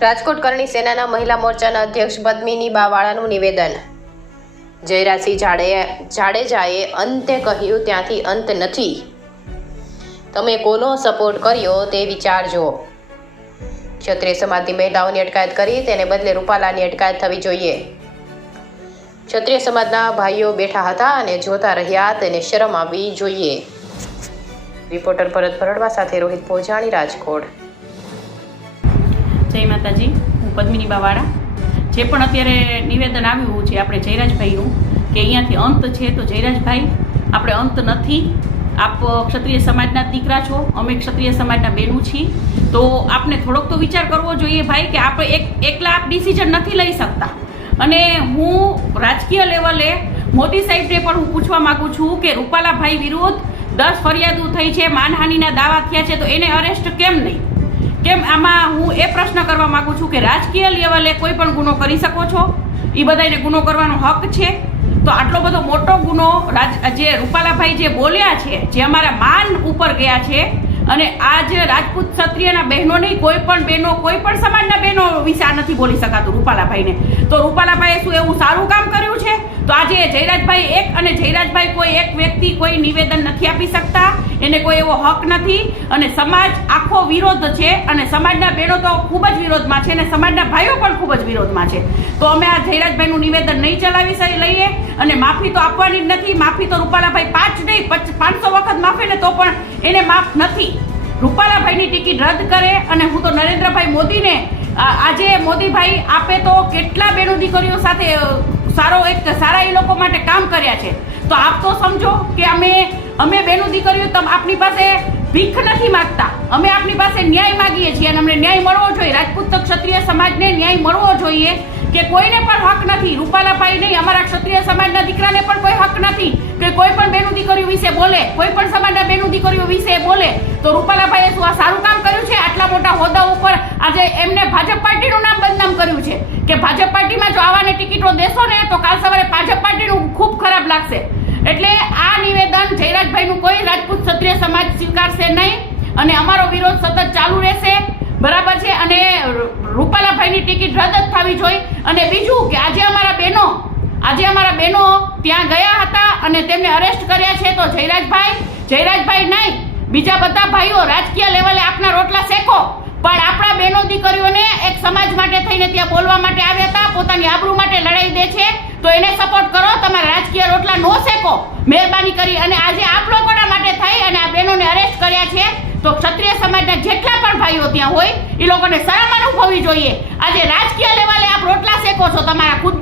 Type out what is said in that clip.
રાજકોટ કરણી સેનાના મહિલા મોરચાના અધ્યક્ષ પદ્મિની બાવાળાનું નિવેદન। જયરાજસિંહ જાડેજાએ અંતે કહ્યું ત્યાંથી અંત નથી, તમે કોનો સપોર્ટ કર્યો તે વિચારજો। ક્ષત્રિય સમાજની મહિલાઓની અટકાયત કરી તેને બદલે રૂપાલાની અટકાયત થવી જોઈએ। ક્ષત્રિય સમાજના ભાઈઓ બેઠા હતા અને જોતા રહ્યા, તેને શરમ આવવી જોઈએ। રિપોર્ટર ભરત ભરડવા સાથે રોહિત પોજાણી, રાજકોટ। જય માતાજી, હું પદ્મિની બાવાળા। જે પણ અત્યારે નિવેદન આવ્યું છે આપણે જયરાજભાઈનું કે અહીંયાથી અંત છે, તો જયરાજભાઈ આપણે અંત નથી। આપ ક્ષત્રિય સમાજના દીકરા છો, અમે ક્ષત્રિય સમાજના બહેનો છીએ, તો આપને થોડોક તો વિચાર કરવો જોઈએ ભાઈ કે આપણે એકલા આપ ડિસિઝન નથી લઈ શકતા। અને હું રાજકીય લેવલે મોદી સાહેબને પણ હું પૂછવા માગું છું કે રૂપાલાભાઈ વિરુદ્ધ 10 ફરિયાદો થઈ છે, માનહાનિના દાવા થયા છે, તો એને અરેસ્ટ કેમ નહીં? કેમ? આમાં હું એ પ્રશ્ન કરવા માંગુ છું કે રાજકીય લેવલે કોઈ પણ ગુનો કરી શકો છો, એ બધાને ગુનો કરવાનો હક છે, તો આટલો બધો મોટો ગુનો જે રૂપાલાભાઈ જે બોલ્યા છે, જે અમારા માન ઉપર ગયા છે, અને આજ રાજપૂત ક્ષત્રિયના બહેનો નહીં, કોઈ પણ બહેનો, કોઈ પણ સમાજના બહેનો વિશે આ નથી બોલી શકાતું રૂપાલાભાઈને। તો રૂપાલાભાઈએ શું એવું સારું કામ કર્યું છે? તો આજે જયરાજભાઈ એક અને જયરાજભાઈ કોઈ એક વ્યક્તિ કોઈ નિવેદન નથી આપી શકતા, એને કોઈ એવો હક નથી, અને સમાજ આખો વિરોધ છે, અને સમાજના બહેનો તો ખૂબ જ વિરોધમાં છે, અને સમાજના ભાઈઓ પણ ખૂબ જ વિરોધમાં છે। તો અમે આ જયરાજભાઈનું નિવેદન નહીં ચલાવી લઈએ, અને માફી તો આપવાની જ નથી। માફી તો રૂપાલાભાઈ 5 નહીં 500 વખત માફે ને તો પણ એને માફ નથી। રૂપાલાભાઈની ટિકિટ રદ કરે, અને હું તો નરેન્દ્રભાઈ મોદીને આજે મોદીભાઈ આપે તો કેટલા બહેનો દીકરીઓ સાથે સારા એ લોકો માટે કામ કર્યા છે, તો આપ તો સમજો કે અમે બહેનો દીકરીઓ આપની પાસે ભીખ નથી માંગતા, અમે આપની પાસે ન્યાય માંગીએ છીએ, અને અમને ન્યાય મળવો જોઈએ। રાજપૂત ક્ષત્રિય સમાજને ન્યાય મળવો જોઈએ કે કોઈને પણ હક નથી, રૂપાલાભાઈ નહીં, અમારા ક્ષત્રિય સમાજના દીકરાને પણ કોઈ હક નથી કે કોઈ પણ બહેનો દીકરીઓ વિશે બોલે, કોઈ પણ સમાજના બહેનો દીકરીઓ વિશે બોલે। તો રૂપાલાભાઈએ શું આ સારું કામ કર્યું છે? આટલા મોટા હોદ્દા ઉપર આજે એમને ભાજપ પાર્ટીનું નામ બદનામ કર્યું છે કે ભાજપ પાર્ટીમાં જો આવાને ટિકિટો દેશો ને તો કાલ સવારે ભાજપ પાર્ટીનું ખૂબ ખરાબ લાગશે। એટલે આ નિવેદન જયરાજભાઈનું કોઈ રાજપૂત ક્ષત્રિય સમાજ સ્વીકારશે નહીં, અને અમારો વિરોધ સતત ચાલુ રહેશે, બરાબર છે। અને રૂપાલાભાઈની ટિકિટ રદ જ થવી જોઈએ। અને બીજું કે આજે અમારા બહેનો ત્યાં ગયા હતા અને તેમને અરેસ્ટ કર્યા છે, તો જયરાજભાઈ નહીં, બીજા બધા ભાઈઓ રાજકીય લેવલે આપના રોટલા શેકો, પણ આપણા બહેનો દીકરીઓને એક સમાજ માટે થઈને ત્યાં બોલવા માટે આવ્યા હતા, પોતાની આબરૂ માટે લડાઈ દે છે, તો એને સપોર્ટ કરો, તમારા રાજકીય રોટલા નો શેકો મહેરબાની કરી। અને આજે આપ લોકોના માટે થઈ અને આ બહેનોને અરેસ્ટ કર્યા છે, તો ક્ષત્રિય સમાજના જેટલા પણ ભાઈઓ ત્યાં હોય એ લોકોને શરમ અનુભવવી જોઈએ। આજે રાજકીય લેવલે આપ રોટલા શેકો છો, તમારા ખુદ